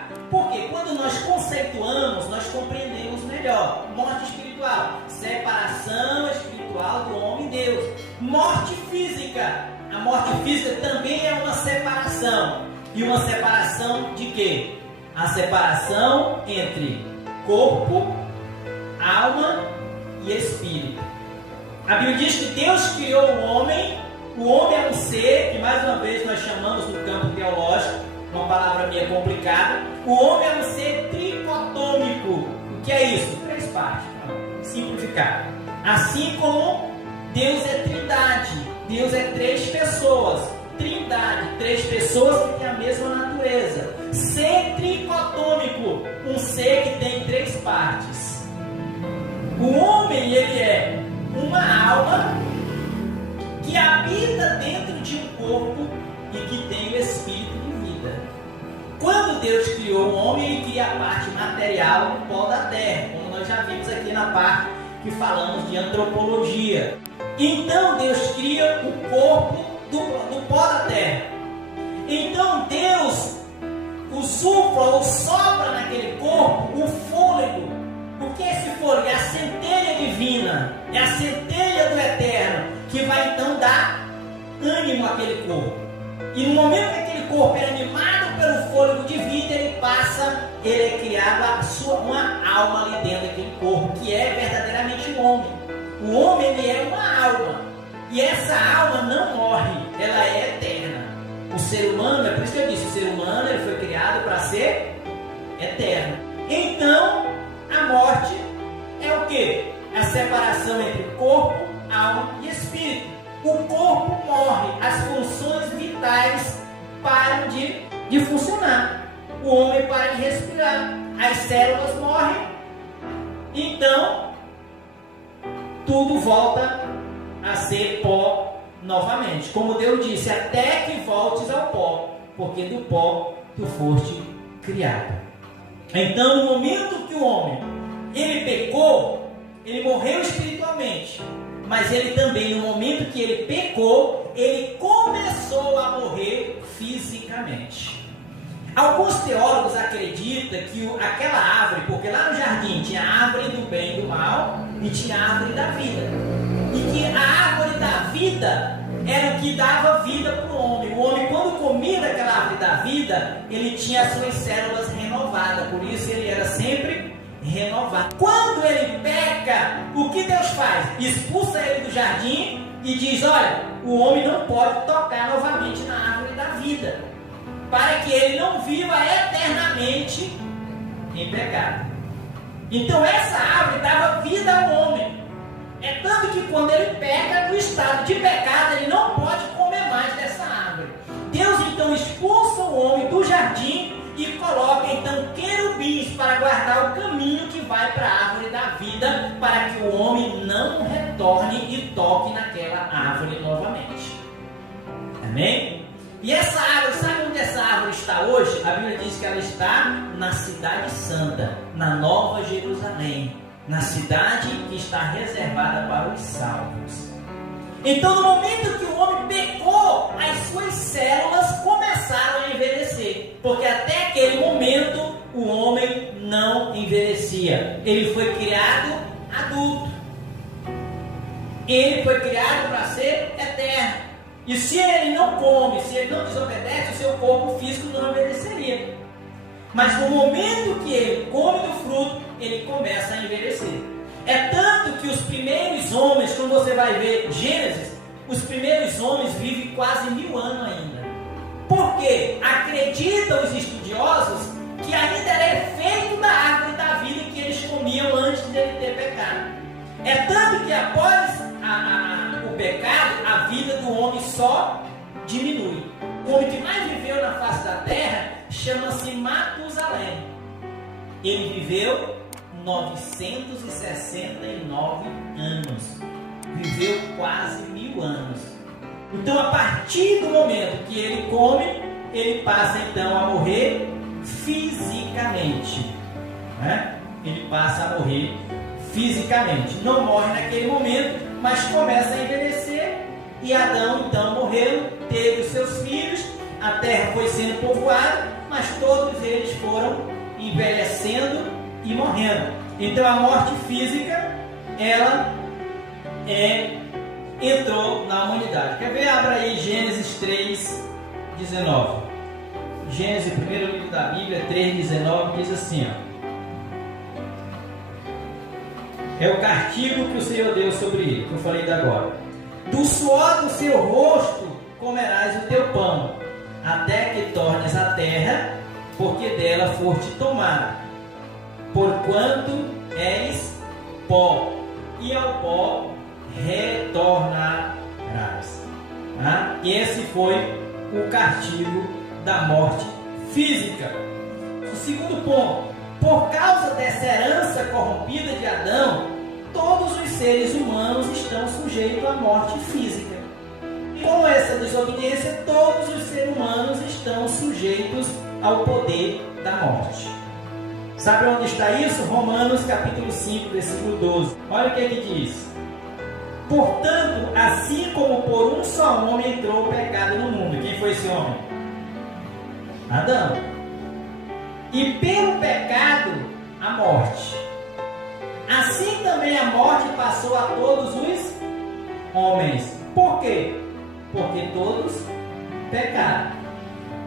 explicar. Porque quando nós conceituamos, nós compreendemos melhor. Morte espiritual, separação espiritual do homem e Deus. Morte física. A morte física também é uma separação. E uma separação de quê? A separação entre corpo, alma e espírito. A Bíblia diz que Deus criou o homem é um ser, que mais uma vez nós chamamos no campo teológico, uma palavra meio complicada, o homem é um ser tricotômico. O que é isso? 3 partes, simplificar. Assim como Deus é trindade, Deus é 3 pessoas, trindade, 3 pessoas que têm a mesma natureza. Ser tricotômico, um ser que tem 3 partes. O homem, ele é uma alma que habita dentro de um corpo e que tem o espírito de vida. Quando Deus criou o homem, ele cria a parte material do pó da terra, como nós já vimos aqui na parte que falamos de antropologia. Então Deus cria o corpo do pó da terra. Então Deus sopra ou sopra naquele corpo o fôlego. O que é esse fôlego? É a centelha divina, é a centelha do eterno, que vai então dar ânimo àquele corpo. E no momento que aquele corpo é animado pelo fôlego de vida, ele é criado uma alma ali dentro daquele corpo, que é verdadeiramente um homem. O homem, ele é uma alma, e essa alma não morre, ela é eterna. O ser humano, é por isso que eu disse, o ser humano ele foi criado para ser eterno. Então, a morte é o quê? A separação entre corpo, alma e espírito. O corpo morre, as funções vitais param de funcionar. O homem para de respirar, as células morrem. Então, tudo volta a ser pó novamente. Como Deus disse, até que voltes ao pó, porque do pó tu foste criado. Então, no momento que o homem ele pecou, ele morreu espiritualmente, mas ele também, no momento que ele pecou, ele começou a morrer fisicamente. Alguns teólogos acreditam que aquela árvore, porque lá no jardim tinha a árvore do bem e do mal e tinha a árvore da vida, e que a árvore da vida era o que dava vida para o homem. O homem, quando comia daquela árvore da vida, ele tinha as suas células renovadas, por isso ele era sempre renovado. Quando ele peca, o que Deus faz? Expulsa ele do jardim e diz: olha, o homem não pode tocar novamente na árvore da vida, para que ele não viva eternamente em pecado. Então essa árvore dava vida ao homem. É tanto que quando ele peca, no estado de pecado, ele não pode comer mais dessa árvore. Deus então expulsa o homem do jardim e coloca então querubins para guardar o caminho que vai para a árvore da vida, para que o homem não retorne e toque naquela árvore novamente. Amém? E essa árvore, sabe onde essa árvore está hoje? A Bíblia diz que ela está na cidade santa, na Nova Jerusalém, na cidade que está reservada para os salvos. Então, no momento que o homem pecou, as suas células começaram a envelhecer, porque até aquele momento o homem não envelhecia. Ele foi criado adulto. Ele foi criado para ser eterno. E se ele não come, se ele não desobedece, o seu corpo físico não envelheceria. Mas no momento que ele come do fruto, ele começa a envelhecer. É tanto que os primeiros homens, quando você vai ver Gênesis, os primeiros homens vivem quase 1000 anos ainda. Por quê? Acreditam os estudiosos que ainda era efeito da árvore da vida que eles comiam antes de ele ter pecado. É tanto que após o pecado, a vida do homem só diminui. O homem que mais viveu na face da terra chama-se Matusalém. Ele viveu 969 anos. Viveu quase 1000 anos. Então, a partir do momento que ele come, ele passa então a morrer fisicamente. Né? Ele passa a morrer fisicamente. Não morre naquele momento, mas começa a envelhecer. E Adão então morreu, teve os seus filhos, a terra foi sendo povoada, mas todos eles foram envelhecendo e morrendo. Então a morte física, ela entrou na humanidade. Quer ver? Abra aí Gênesis 3:19. Gênesis, primeiro livro da Bíblia, 3:19, diz assim, ó. É o castigo que o Senhor deu sobre ele, que eu falei da agora. Do suor do seu rosto comerás o teu pão, até que tornes a terra, porque dela foste tomado. Porquanto és pó, e ao pó retornarás. Tá? Esse foi o castigo da morte física. O segundo ponto. Por causa dessa herança corrompida de Adão, todos os seres humanos estão sujeitos à morte física. Com essa desobediência, todos os seres humanos estão sujeitos ao poder da morte. Sabe onde está isso? Romanos capítulo 5, versículo 12. Olha o que ele diz. Portanto, assim como por um só homem entrou o pecado no mundo. Quem foi esse homem? Adão. E pelo pecado, a morte. Assim também a morte passou a todos os homens. Por quê? Porque todos pecaram.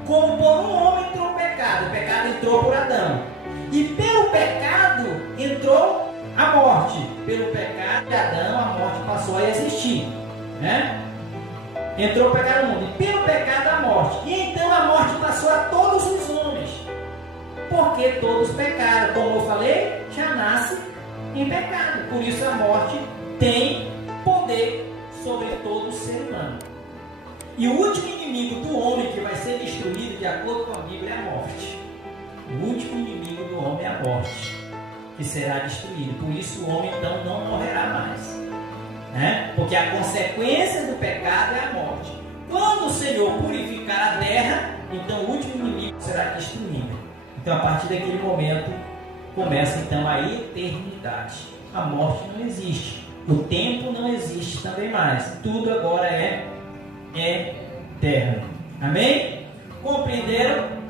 Como por um homem entrou o pecado entrou por Adão. E pelo pecado entrou a morte. Pelo pecado de Adão, a morte passou a existir. Né? Entrou o pecado no mundo. E pelo pecado, a morte. E então a morte passou a todos os homens. Porque todos pecaram. Como eu falei, já nasce em pecado. Por isso a morte tem poder sobre todo ser humano. E o último inimigo do homem que vai ser destruído, de acordo com a Bíblia, é a morte. O último inimigo do homem é a morte, que será destruído. Por isso o homem então não morrerá mais, né? Porque a consequência do pecado é a morte. Quando o Senhor purificar a terra, então o último inimigo será destruído. Então a partir daquele momento começa então a eternidade. A morte não existe, o tempo não existe também mais. Tudo agora é eterno. Amém? Compreenderam?